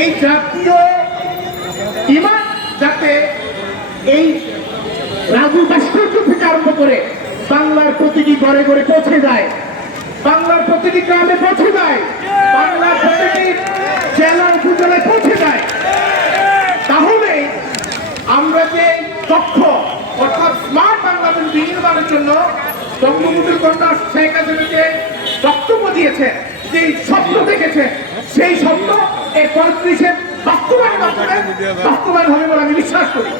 এই জাতীয় ইমান যাতে এই রাজু ভাস্কর্য থেকে আরম্ভ করে বাংলার প্রতিটি ঘরে ঘরে পৌঁছে যায়, বাংলার প্রতিটি গ্রামে পৌঁছে যায়, বাংলার প্রতিটি জেলা উপজেলায় পৌঁছে যায়। তাহলে আমরা যে দক্ষ অর্থাৎ স্মার্ট বাংলাদেশ বিনির্মাণের জন্য বঙ্গবন্ধুর কন্যা শেখ হাসিনা যে বক্তব্য দিয়েছে, যে স্বপ্ন দেখেছে, সেই স্বপ্ন এই পঁয়ত্রিশের বাস্তবায়ন বাস্তবায়ন হবে বলে আমি বিশ্বাস করি।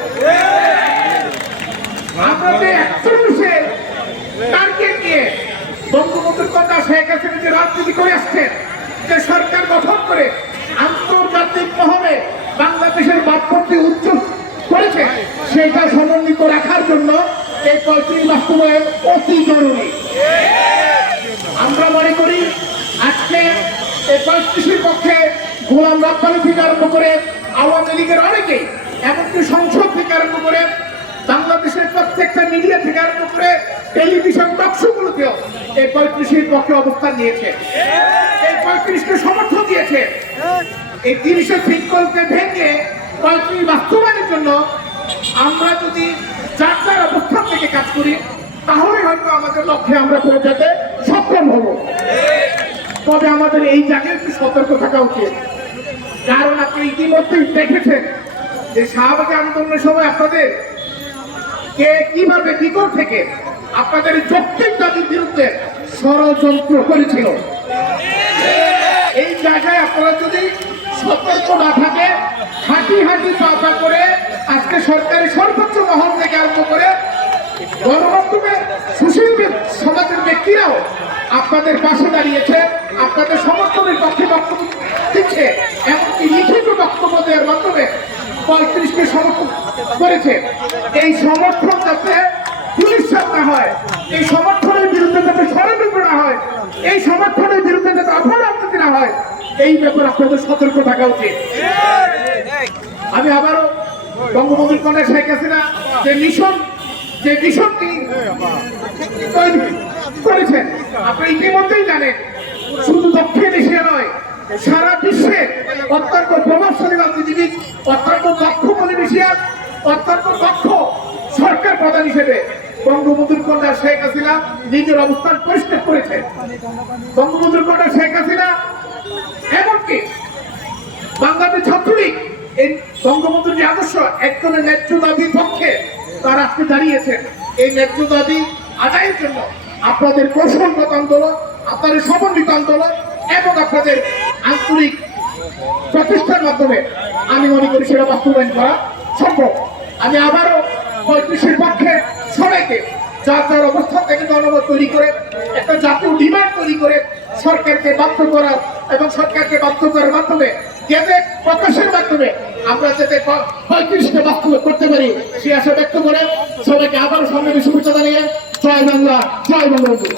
আমরা যে একচল্লিশে টার্গেট বঙ্গবন্ধুর কন্যা শেখ যে রাজনীতি করে আসছেন, যে সরকার গঠন করে আন্তর্জাতিক মহলে বাংলাদেশের বাদপত্তি উজ্জ্বল করেছে, সেটা সমন্বিত রাখার জন্য এই পঁয়ত্রিশ বাস্তবায়ন অতি জরুরি। আমরা মনে করি আজকে এই পঁয়ত্রিশের পক্ষে গোলাম রব্বানি থেকে আরম্ভ করে আওয়ামী লীগের অনেকেই এমনকি সংসদ থেকে আরম্ভ করে বাংলাদেশের প্রত্যেকটা মিডিয়া থেকে আরম্ভ করে টেলিভিশন টকশোগুলোতেও এই পঁয়ত্রিশের পক্ষে অবস্থান নিয়েছে। এই পঁয়ত্রিশকে সমর্থন দিয়েছে। এই তিরিশের শৃঙ্খলকে ভেঙে পঁয়ত্রিশ বাস্তবায়নের জন্য আমরা যদি যার যার অবস্থান থেকে কাজ করি, তাহলে হয়তো আমাদের লক্ষ্যে আমরা পৌঁছাতে সক্ষম হব। তবে আমাদের এই জায়গায় একটু সতর্ক থাকা উচিত। কারণ আপনি ইতিমধ্যেই দেখেছেন যে শাহবাগী আন্দোলনের সময় আপনাদের কে কীভাবে ভিতর থেকে আপনাদের যৌক্তিক দাবির বিরুদ্ধে ষড়যন্ত্র করেছিল। এই জায়গায় আপনারা যদি সতর্ক না থাকে, হাঁটি হাঁটি পাপা করে আজকে সরকারের সর্বোচ্চ মহল থেকে আরম্ভ করে গণমাধ্যমে সুশীল সমাজের ব্যক্তিরাও আপনাদের পাশে দাঁড়িয়েছে, আপনাদের সমর্থনের পক্ষে বক্তব্য দিচ্ছে এমনকি লিখিত বক্তব্য দেওয়ার মাধ্যমে পঁয়ত্রিশকে সমর্থন করেছে। এই সমর্থন যাতে পুলিশ না হয়, এই সমর্থনের বিরুদ্ধে যাতে ষড়যন্ত্র না হয়, এই সমর্থনের বিরুদ্ধে যাতে অপরাধ রাজনীতি না হয়, এই ব্যাপারে আপনাদের সতর্ক থাকা উচিত। আমি আবারও বঙ্গবন্ধুর কন্যা শেখ হাসিনা যে মিশন, যে মিশনটি সারা বিশ্বে অত্যন্ত প্রভাবশালী রাজনীতিবিদ, অত্যন্ত দক্ষ পলিটিশিয়ান, অত্যন্ত দক্ষ সরকার প্রধান হিসেবে বঙ্গবন্ধুর কন্যা শেখ হাসিনা নিজের অবস্থান পরিষ্কার করেছেন বঙ্গবন্ধুর কন্যা শেখ হাসিনা এমনকি বাংলাদেশ ছাত্রলীগ, এই বঙ্গবন্ধুর যে আদর্শ একজনের ন্যায্য দাবির পক্ষে তারা আজকে দাঁড়িয়েছেন। এই ন্যায্য দাবি আদায়ের জন্য আপনাদের কৌশলগত আন্দোলন, আপনাদের সমন্বিত আন্দোলন এবং আপনাদের আন্তরিক প্রতিষ্ঠার মাধ্যমে আমি মনে করি সেটা বাস্তবায়ন করা সম্ভব। আমি আবারও পঁয়ত্রিশের পক্ষে সবাইকে যার যার অবস্থান থেকে জনমত তৈরি করে, একটা জাতীয় ডিমান্ড তৈরি করে সরকারকে বাধ্য করার এবং সরকারকে বাধ্য করার মাধ্যমে যাতে প্রকাশের মাধ্যমে আমরা যাতে প- পঁয়ত্রিশকে বাস্তব করতে পারি, সে আশা ব্যক্ত করে সবাইকে আবারও সামনে শুভেচ্ছা জানিয়ে জয় বাংলা, জয় বঙ্গবন্ধু।